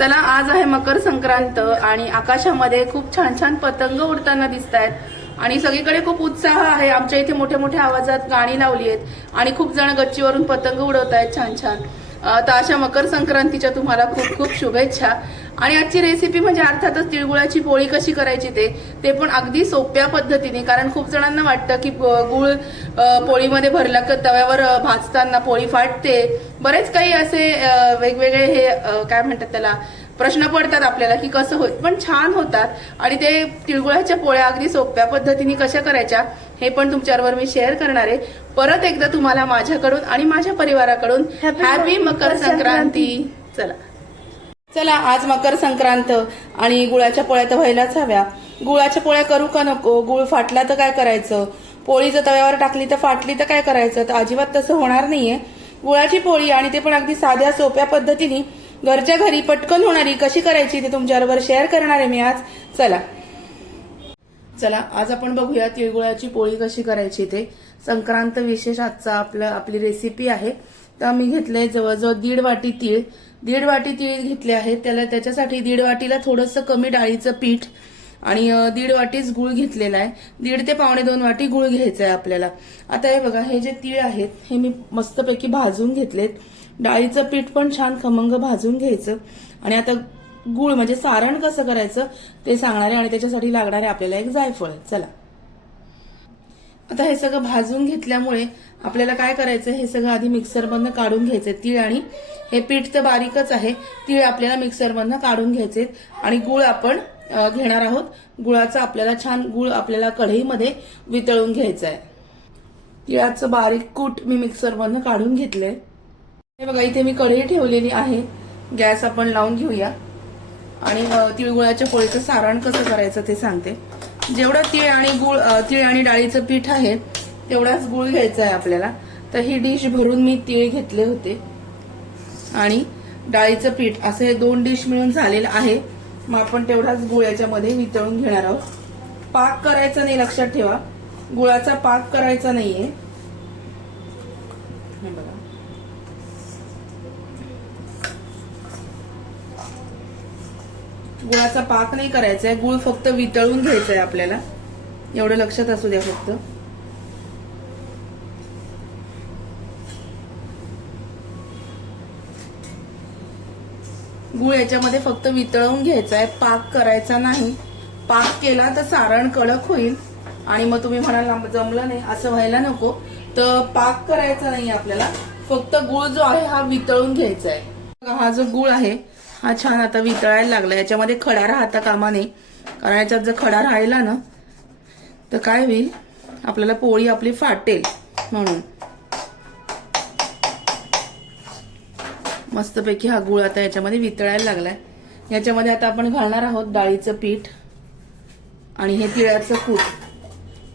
चला आज आहे मकर संक्रांत आणि आकाशामध्ये खूप छान छान पतंग उडताना दिसत आहेत आणि सगळीकडे खूप उत्साह आहे. आमच्या इथे मोठ्या मोठ्या आवाजात गाणी लावली आहेत आणि खूप जण गच्चीवरून पतंग उडवत आहेत छान. छान तर अशा मकर संक्रांतीच्या तुम्हाला खूप खूप शुभेच्छा. आणि आजची रेसिपी म्हणजे अर्थातच तिळगुळाची पोळी कशी करायची ते ते पण अगदी सोप्या पद्धतीने कारण खूप जणांना वाटतं की प- गुळ पोळीमध्ये भरला का तव्यावर भाजताना पोळी फाटते. बरेच काही असे वेगवेगळे हे काय म्हणतात त्याला प्रश्न पडतात आपल्याला की कसं होईल. पण छान होतात. आणि ते तिळगुळाच्या पोळ्या अगदी सोप्या पद्धतीने कशा करायच्या हे पण तुमच्याबरोबर मी शेअर करणार आहे. परत एकदा तुम्हाला माझ्याकडून आणि माझ्या परिवाराकडून हॅपी मकर मकर संक्रांती. चला. चला आज मकर संक्रांत आणि गुळाच्या पोळ्या तर व्हायलाच हव्या. गुळाच्या पोळ्या करू का नको? गुळ फाटला तर काय करायचं? पोळी जर तव्यावर टाकली तर फाटली तर काय करायचं? तर अजिबात तसं होणार नाहीये. गुळाची पोळी आणि ते पण अगदी साध्या सोप्या पद्धतीने घरच्या घरी पटकन होणारी कशी करायची ते तुमच्याबरोबर शेअर करणार आहे मी आज. चला. चला आज आपण बघूया तिळगुळाची पोळी कशी करायची ते. संक्रांत विशेष आजचा आपलं आपली रेसिपी आहे. तर मी घेतले जवळजवळ दीड वाटी तीळ. दीड वाटी तीळ घेतले आहेत. त्याला त्याच्यासाठी दीड वाटीला थोडंसं कमी डाळीचं पीठ आणि दीड वाटीच गुळ घेतलेला आहे. दीड ते पावणे दोन वाटी गुळ घ्यायचा आहे आपल्याला. आता हे बघा हे जे तीळ आहेत हे मी मस्तपैकी भाजून घेतलेत. डाळीचं पीठ पण छान खमंग भाजून घ्यायचं. आणि आता गुळ म्हणजे सारण कसं करायचं ते सांगणार आहे आणि त्याच्यासाठी लागणार आहे आपल्याला एक जायफळ. चला. आता हे सगळं भाजून घेतल्यामुळे आपल्याला काय करायचं हे सगळं आधी मिक्सरमधनं काढून घ्यायचं तीळ आणि हे पीठ तर बारीकच आहे. तीळ आपल्याला मिक्सरमधनं काढून घ्यायचे आणि गुळ आपण घेणार आहोत. गुळाचा आपल्याला छान गुळ आपल्याला कढईमध्ये वितळून घ्यायचा आहे तिळाचं बारीक कूट मी मिक्सरमधनं काढून घेतलंय. हे बघा इथे मी कढई ठेवलेली आहे. गॅस आपण लावून घेऊया. आणि तिळगुळाच्या पोळीचं सारण कसं करायचं ते सांगते. जेवढं तीळ आणि गुळ तिळ तीळ आणि डाळीचं पीठ आहे तेवढाच गुळ घ्यायचा आहे आपल्याला. तर ही डिश भरून मी तीळ घेतले होते. आणि डाळीचं पीठ असं हे दोन डिश मिळून झालेलं आहे. मग आपण तेवढाच गुळ याच्यामध्ये वितळून घेणार आहोत. पाक करायचा नाही लक्षात ठेवा. गुळाचा पाक करायचा नाहीये हे बघा गुळाचा पाक नाही करायचा आहे गुळ फक्त वितळून घ्यायचा आहे आपल्याला. एवढं लक्षात असू द्या फक्त. गुळ याच्यामध्ये फक्त वितळवून घ्यायचा आहे पाक करायचा नाही. पाक केला तर सारण कडक होईल. आणि मग तुम्ही म्हणाल जमलं नाही असं व्हायला नको. तर पाक करायचा नाही आपल्याला. फक्त गुळ जो आहे हा वितळून घ्यायचा आहे हा जो गुळ आहे हा छान आता वितळायला लागला. याच्यामध्ये खडा राहता कामा नये. कारण याच्यात जर खडा राहिला ना तर काय होईल? आपल्याला पोळी आपली फाटेल म्हणून. मस्तपैकी हा गुळ आता याच्यामध्ये वितळायला लागलाय. याच्यामध्ये आता आपण घालणार आहोत डाळीचं पीठ आणि हे तिळाचं कूट.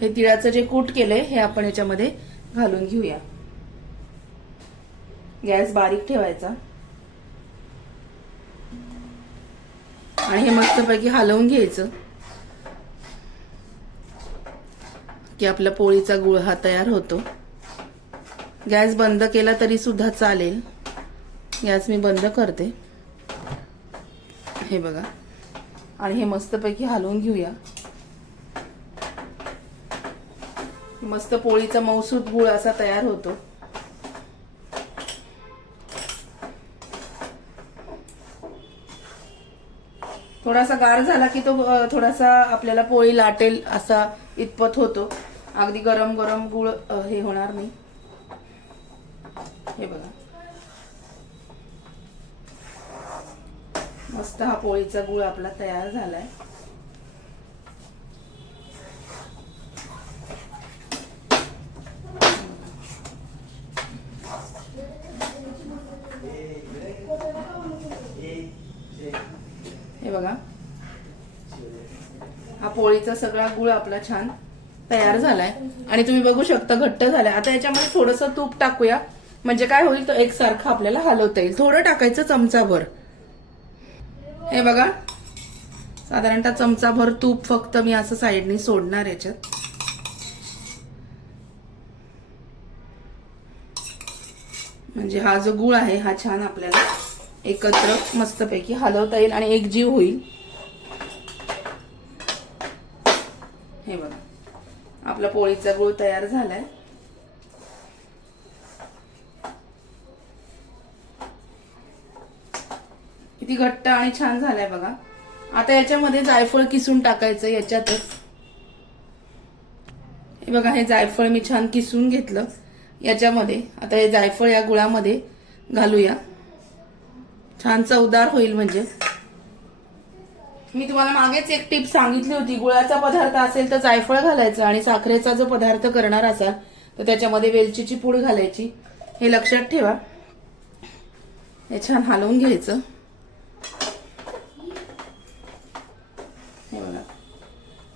हे तिळाचं जे कूट केलंय हे आपण याच्यामध्ये घालून घेऊया. गॅस बारीक ठेवायचा. आणि हे मस्तपैकी हलवून घ्यायचं. की आपला पोळीचा गुळ हा तयार होतो. गॅस बंद केला तरी सुद्धा चालेल. गॅस मी बंद करते. हे बघा. आणि हे मस्तपैकी हलवून घेऊया. मस्त पोळीचा मौसूद गुळ असा तयार होतो. थोडासा गार झाला की तो थोडासा आपल्याला पोळी लाटेल असा इतपत होतो. अगदी गरम गरम गुळ हे होणार नाही. हे बघा. मस्त हा पोळीचा गुळ आपला तयार झालाय. हे बघा. हा पोळीचा सगळा गुळ आपला छान तयार झालाय. आणि तुम्ही बघू शकता घट्ट झालाय. आता याच्यामध्ये थोडस तूप टाकूया. म्हणजे काय होईल तो एकसारखं आपल्याला हलवता येईल. थोडं टाकायचं चमचाभर. हे बघा. साधारणतः चमचाभर तूप फक्त मी असं साईडने सोडणार याच्यात. म्हणजे हा जो गुळ आहे हा छान आपल्याला एकत्र मस्तपैकी हलवता येईल आणि एक जीव होईल. हे बघा. आपला पोळीचा गुळ तयार झालाय. किती घट्ट आणि छान झालाय बघा. आता याच्यामध्ये जायफळ किसून टाकायचं याच्यातच. हे बघा हे जायफळ मी छान किसून घेतलं. याच्यामध्ये आता हे जायफळ या गुळामध्ये घालूया. छान चवदार होईल म्हणजे. मी तुम्हाला मागेच एक टिप सांगितली होती. गुळाचा पदार्थ असेल तर जायफळ घालायचं आणि साखरेचा जो पदार्थ करणार असाल तर त्याच्यामध्ये वेलचीची पूड घालायची. हे लक्षात ठेवा. हे छान हलवून घ्यायचं. हे बघा.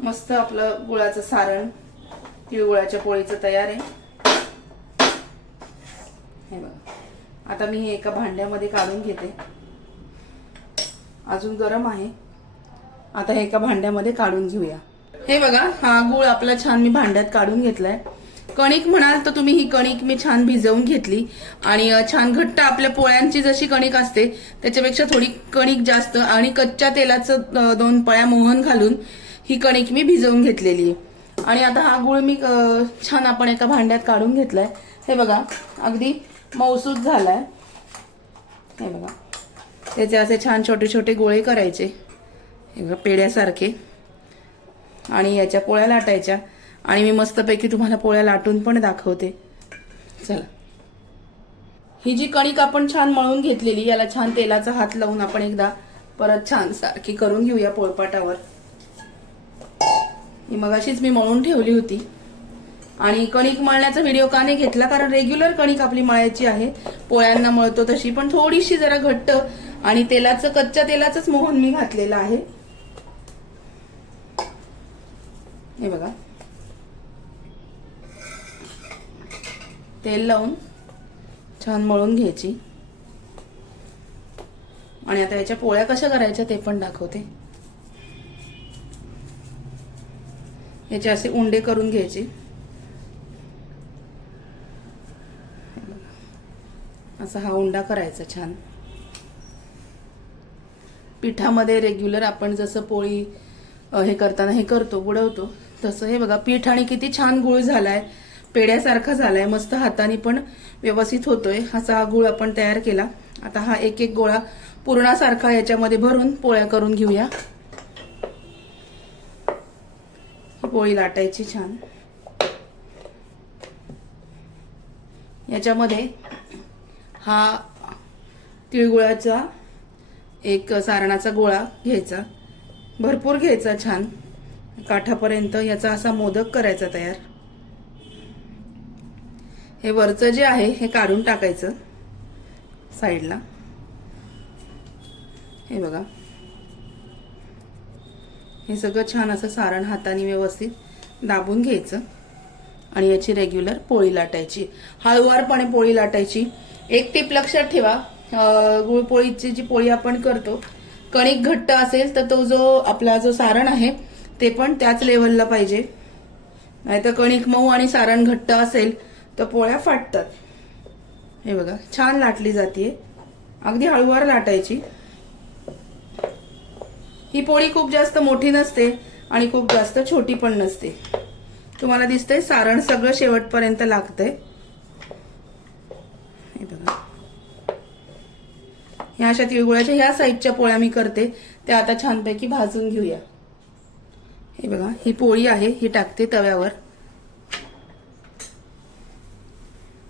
मस्त आपलं गुळाचं सारण तिळगुळाच्या पोळीचं तयार आहे. हे बघा. आता मी हे एका भांड्यामध्ये काढून घेते. अजून गरम आहे. आता हे एका भांड्यामध्ये काढून घेऊया. हे बघा हा गूळ आपला छान मी भांड्यात काढून घेतलाय. कणिक म्हणाल तर तुम्ही ही कणिक मी छान भिजवून घेतली. आणि छान घट्ट आपल्या पोळ्यांची जशी कणिक असते त्याच्यापेक्षा थोडी कणिक जास्त आणि कच्च्या तेलाचं दोन पळ्या मोहन घालून ही कणिक मी भिजवून घेतलेली आहे. आणि आता हा गुळ मी छान आपण एका भांड्यात काढून घेतलाय. हे बघा अगदी मौसूद झालाय. हे बघा. त्याचे असे छान छोटे छोटे गोळे करायचे. पेड्यासारखे आणि याच्या पोळ्या लाटायच्या. आणि मी मस्तपैकी तुम्हाला पोळ्या लाटून पण दाखवते. चला. ही जी कणिक आपण छान मळून घेतलेली याला छान तेलाचा हात लावून आपण एकदा परत छान सारखी करून घेऊया पोळपाटावर. ही मगाशीच मी मळून ठेवली होती. आणि कणिक मळण्याचा व्हिडिओ का नाही घेतला? कारण रेग्युलर कणिक आपली मळायची आहे. पोळ्यांना मळतो तशी पण थोडीशी जरा घट्ट आणि तेलाचं कच्च्या तेलाचंच मोहन मी घातलेलं आहे. हे बघा. तेल लावून छान मळून घ्यायची. आणि आता याच्या पोळ्या कशा करायच्या ते पण दाखवते. याचे असे उंडे करून घ्यायचे. असा हा उंडा करायचा छान. पिठामध्ये रेग्युलर आपण जसं पोळी हे करताना हे करतो बुडवतो तसं हे बघा पीठ आणि किती छान गुळ झालाय पेड्यासारखा झालाय मस्त हाताने पण व्यवस्थित होतोय असा हा गुळ आपण तयार केला. आता हा एक एक गोळा पूर्णासारखा याच्यामध्ये भरून पोळ्या करून घेऊया. ही पोळी लाटायची छान. याच्यामध्ये हा तिळगुळाचा एक सारणाचा गोळा घ्यायचा. भरपूर घ्यायचा छान. काठापर्यंत याचा असा मोदक करायचा तयार. हे वरचं जे आहे हे काढून टाकायचं साईडला. हे बघा. हे सगळं छान असं सारण हाताने व्यवस्थित दाबून घ्यायचं आणि याची रेग्युलर पोळी लाटायची. हळुवारपणे पोळी लाटायची. एक टीप लक्षात ठेवा गुळपोळीची जी पोळी आपण करतो कणिक घट्ट असेल तर तो जो आपला जो सारण आहे ते पण त्याच लेवलला पाहिजे. नाहीतर कणिक मऊ आणि सारण घट्ट असेल तर पोळ्या फाटतात. हे बघा छान लाटली जाते अगदी हळूवार लाटायची. ही पोळी खूप जास्त मोठी नसते आणि खूप जास्त छोटी पण नसते. तुम्हाला दिसतंय सारण सगळं शेवटपर्यंत लागतंय. हे बघा. ह्या अशा तिळगुळाच्या ह्या साईडच्या पोळ्या मी करते. त्या आता छानपैकी भाजून घेऊया. हे बघा ही पोळी आहे ही टाकते तव्यावर.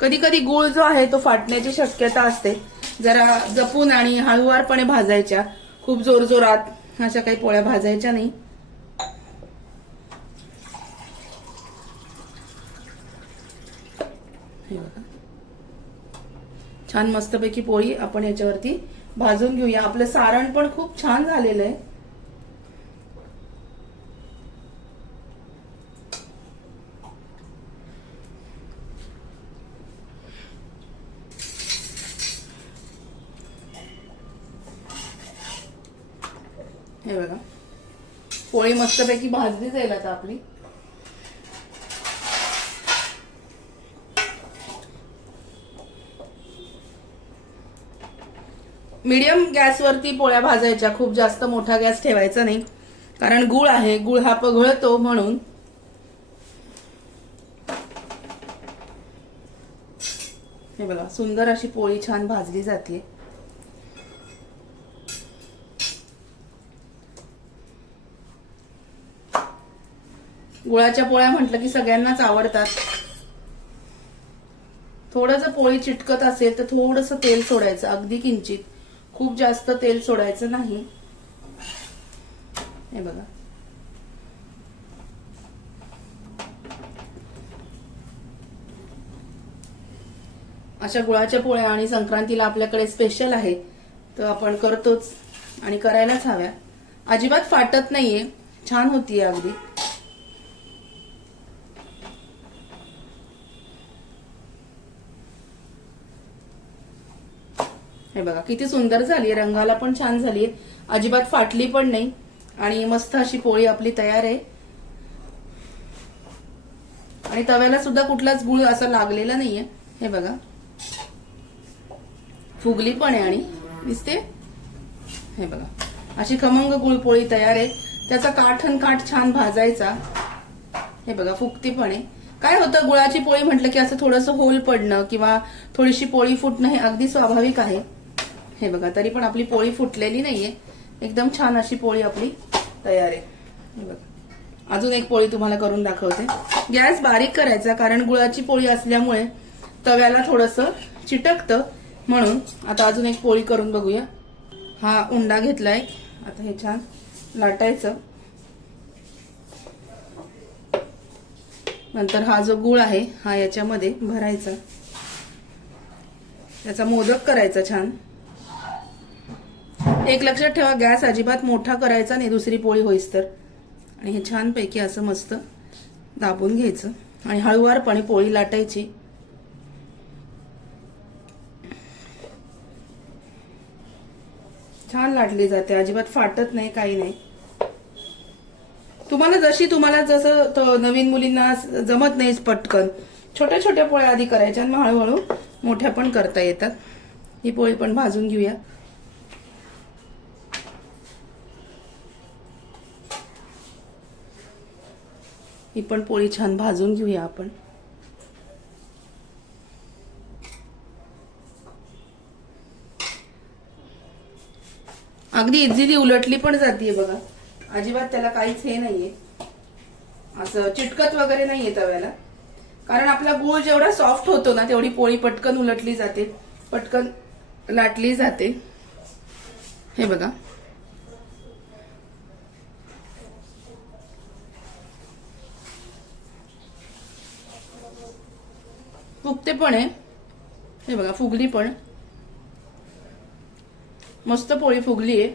कधी कधी गुळ जो आहे तो फाटण्याची शक्यता असते. जरा जपून आणि हळूवारपणे भाजायच्या. खूप जोरजोरात अशा काही पोळ्या भाजायच्या नाही हे बघा छान मस्तपैकी पोळी आपण याच्यावरती भाजून घेऊया. आपलं सारण पण खूप छान झालेलं आहे. हे बघा. पोळी मस्तपैकी भाजली जाईल आता आपली. मीडियम गॅसवरती पोळ्या भाजायच्या खूप जास्त मोठा गॅस ठेवायचा नाही. कारण गुळ आहे गुळ हा पघळतो म्हणून. हे बघा सुंदर अशी पोळी छान भाजली जाते गुळाच्या पोळ्या म्हटलं की सगळ्यांनाच आवडतात. थोडं जर पोळी चिटकत असेल तर थोडस तेल सोडायचं अगदी किंचित. खूप जास्त तेल सोडायचं नाही. हे बघा. अशा गुळाच्या पोळ्या आणि संक्रांतीला आपल्याकडे स्पेशल आहे. तर आपण करतोच आणि करायलाच हव्या. अजिबात फाटत नाहीये. छान होतीये अगदी. बघा किती सुंदर झाली रंगाला पण छान झाली अजिबात फाटली पण नाही. आणि मस्त अशी पोळी आपली तयार आहे. आणि तव्याला सुद्धा कुठलाच गुळ असा लागलेला नाहीये. हे बघा. फुगली पण आहे आणि दिसते. हे बघा. अशी खमंग गुळपोळी तयार आहे. त्याचा काठन काठ छान भाजायचा. हे बघा फुगती पण आहे. काय होतं गुळाची पोळी म्हटलं की असं थोडंसं होल पडणं किंवा थोडीशी पोळी फुटणं हे अगदी स्वाभाविक आहे. हे बघा तरी पण आपली पोळी फुटलेली नाहीये. एकदम छान अशी पोळी आपली तयार आहे. हे बघा. अजून एक पोळी तुम्हाला करून दाखवते. गॅस बारीक करायचा कारण गुळाची पोळी असल्यामुळे तव्याला थोडस चिटकतं. म्हणून आता अजून एक पोळी करून बघूया. हा उंडा घेतलाय. आता हे छान लाटायचं. नंतर हा जो गुळ आहे हा याच्यामध्ये भरायचा. त्याचा मोदक करायचा छान. एक लक्षात ठेवा गॅस अजिबात मोठा करायचा नाही दुसरी पोळी होईस तर. आणि हे छानपैकी असं मस्त दाबून घ्यायचं. आणि हळूवारपणे पोळी लाटायची. छान लाटली जाते अजिबात फाटत नाही काही नाही. तुम्हाला जशी तुम्हाला जसं नवीन मुलींना जमत नाही पटकन. छोट्या छोट्या पोळ्या आधी करायच्या आणि मग हळूहळू मोठ्या पण करता येतात. ही पोळी पण भाजून घेऊया. ही पण पोळी छान भाजून घेऊया आपण. अगदी इझिली उलटली पण जाते बघा. अजिबात त्याला काहीच हे नाहीये. असं चिटकत वगैरे नाहीये तव्याला. कारण आपला गुळ जेवढा सॉफ्ट होतो ना तेवढी पोळी पटकन उलटली जाते पटकन लाटली जाते. हे बघा. फुगते पण आहे हे बघा फुगली पण मस्त पोळी फुगली आहे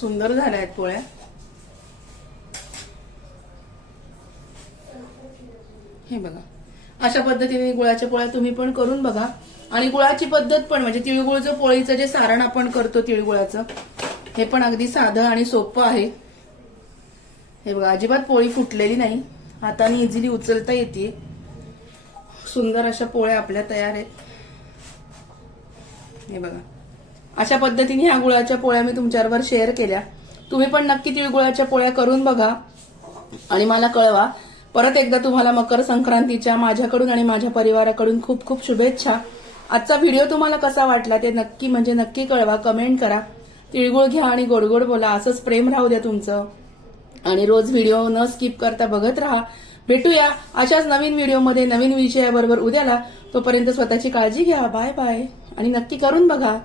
सुंदर झाल्या आहेत पोळ्या. हे बघा. अशा पद्धतीने गुळाच्या पोळ्या तुम्ही पण करून बघा. आणि गुळाची पद्धत पण म्हणजे तिळगुळचं पोळीचं जे सारण आपण करतो तिळगुळाचं हे पण अगदी साधं आणि सोपं आहे. हे बघा अजिबात पोळी फुटलेली नाही. हाताने इझिली उचलता येते. सुंदर अशा पोळ्या आपल्या तयार आहेत. हे बघा. अशा पद्धतीने ह्या गुळाच्या पोळ्या मी तुमच्याबरोबर शेअर केल्या. तुम्ही पण नक्की तिळगुळाच्या पोळ्या करून बघा आणि मला कळवा. परत एकदा तुम्हाला मकर संक्रांतीच्या माझ्याकडून आणि माझ्या परिवाराकडून खूप खूप शुभेच्छा. आजचा व्हिडिओ तुम्हाला कसा वाटला ते नक्की म्हणजे नक्की कळवा. कमेंट करा. तिळगुळ घ्या आणि गोड गोड बोला असंच प्रेम राहू द्या तुमचं. आणि रोज व्हिडिओ न स्किप करता बघत राहा. भेटूया अशाच नवीन व्हिडिओमध्ये नवीन विषयाबरोबर उद्याला. तोपर्यंत स्वतःची काळजी घ्या. Bye bye. आणि नक्की करून बघा.